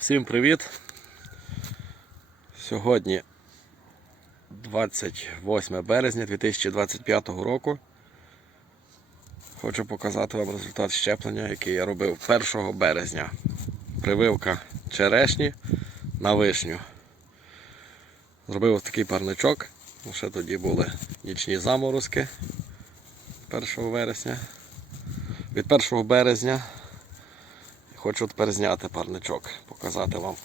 Всім привіт! Сьогодні 28 березня 2025 року. Хочу показати вам результат щеплення, який я робив 1 березня. Прививка черешні на вишню. Зробив ось такий парничок. Ще тоді були нічні заморозки 1 вересня. Від 1 березня Хочу тепер зняти парничок, показати вам,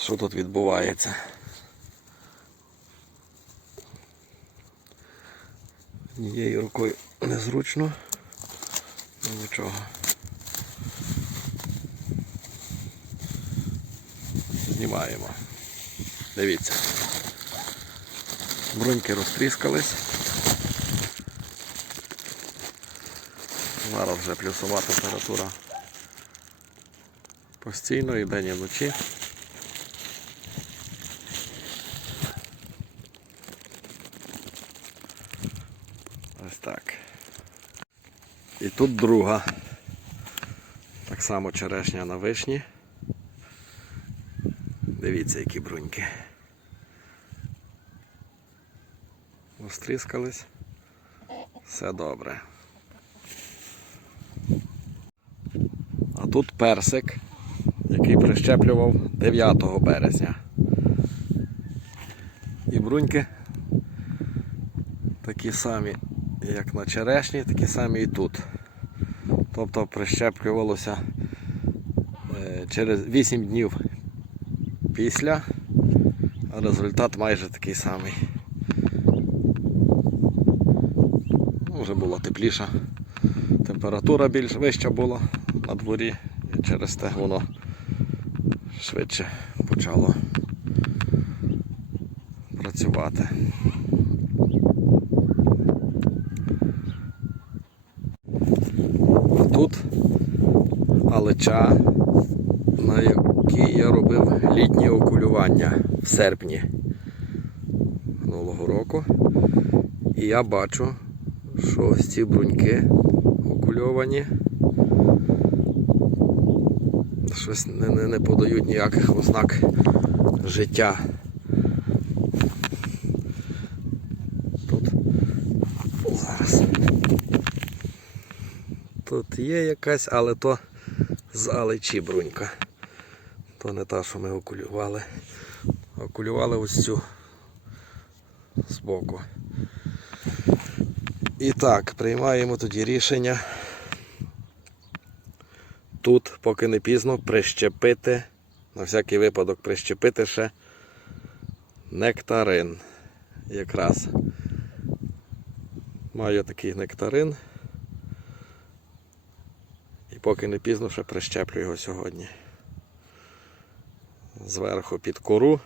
що тут відбувається. Однією рукою незручно, ну нічого. Знімаємо. Дивіться. Бруньки розтріскались. Зараз вже плюсова температура постійно і день і вночі. Ось так. І тут друга. Так само черешня на вишні. Дивіться, які бруньки. Розтріскались. Все добре. Тут персик, який прищеплював 9 березня. І бруньки такі самі, як на черешні, такі самі і тут. Тобто прищеплювалося е, через 8 днів після, а результат майже такий самий. Вже була тепліша, температура більш вища була на дворі і через те воно швидше почало працювати. А тут алеча, на якій я робив літнє окулювання в серпні минулого року. І я бачу, що ось ці бруньки окульовані щось не, не, не подають ніяких ознак життя. Тут зараз. Тут є якась, але то з алечі брунька. То не та, що ми окулювали. Окулювали ось цю збоку. І так, приймаємо тоді рішення тут, поки не пізно, прищепити, на всякий випадок прищепити ще нектарин. Якраз маю такий нектарин. І поки не пізно ще прищеплю його сьогодні. Зверху під кору.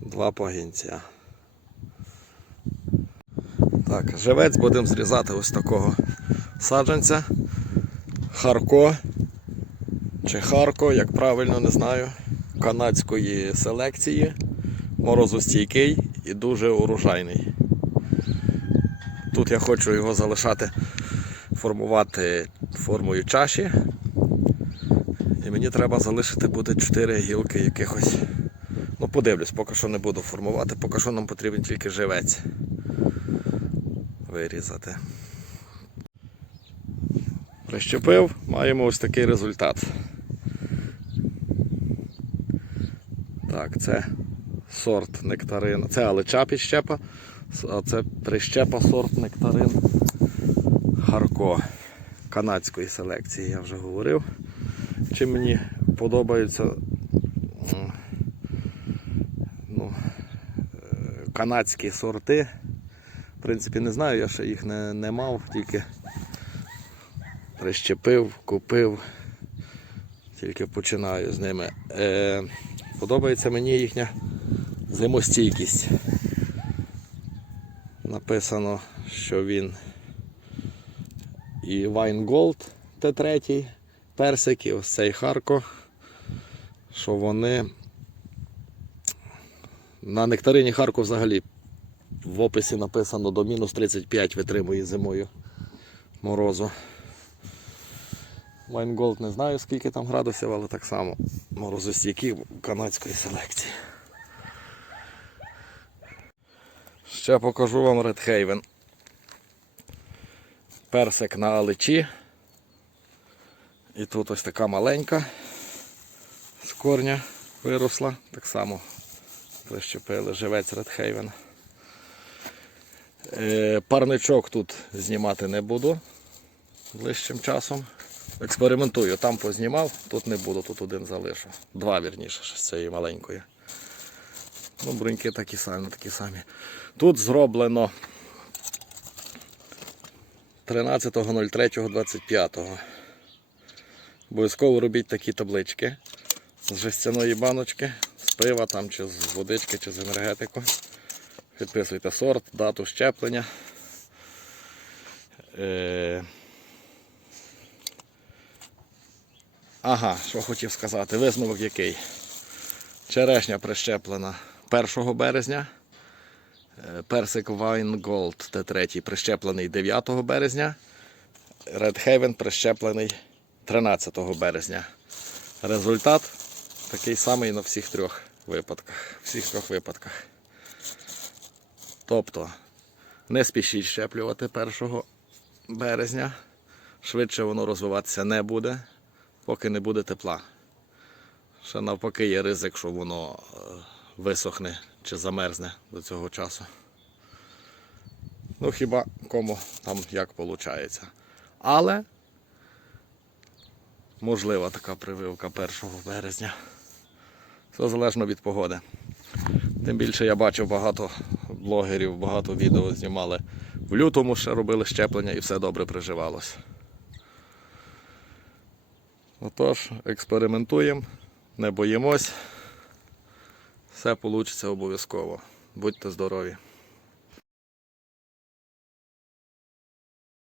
Два пагінця. Так, живець будемо зрізати ось такого саджанця. Харко чи Харко, як правильно не знаю, канадської селекції. Морозостійкий і дуже урожайний. Тут я хочу його залишати, формувати формою чаші. І мені треба залишити буде 4 гілки якихось. Ну, подивлюсь, поки що не буду формувати, поки що нам потрібен тільки живець вирізати. Прищепив, маємо ось такий результат. Так, це сорт нектарин. Це алеча підщепа, а це прищепа сорт нектарин Харко канадської селекції, я вже говорив. Чим мені подобаються ну, е, канадські сорти. В принципі, не знаю, я ще їх не, не мав, тільки прищепив, купив, тільки починаю з ними. Е, Подобається мені їхня зимостійкість. Написано, що він і Wine Gold Т3, персик, і ось цей Харко, що вони на нектарині Харко взагалі в описі написано до мінус 35 витримує зимою морозу. Вайнголд не знаю скільки там градусів, але так само морозостійкі канадської селекції. Ще покажу вам Haven. Персик на аличі. І тут ось така маленька з корня виросла. Так само прищепили живець. Е, Парничок тут знімати не буду ближчим часом. Експериментую, там познімав, тут не буду, тут один залишу. Два вірніше, з цієї маленької. Ну, бруньки такі самі, такі самі. Тут зроблено 13.03.25. Обов'язково робіть такі таблички з жестяної баночки, з пива там, чи з водички, чи з енергетику. Підписуйте сорт, дату щеплення. Е... Ага, що хотів сказати. Висновок який? Черешня прищеплена 1 березня. Е, Персик Wine Gold Т3 прищеплений 9 березня. Haven прищеплений 13 березня. Результат такий самий на всіх трьох випадках. Всіх трьох випадках. Тобто не спішіть щеплювати 1 березня. Швидше воно розвиватися не буде, поки не буде тепла. Ще навпаки є ризик, що воно е, висохне чи замерзне до цього часу. Ну хіба кому там як виходить. Але можлива така прививка 1 березня. Все залежно від погоди. Тим більше я бачив багато блогерів, багато відео знімали в лютому, ще робили щеплення і все добре приживалось. Отож, експериментуємо, не боїмось. Все вийде обов'язково. Будьте здорові!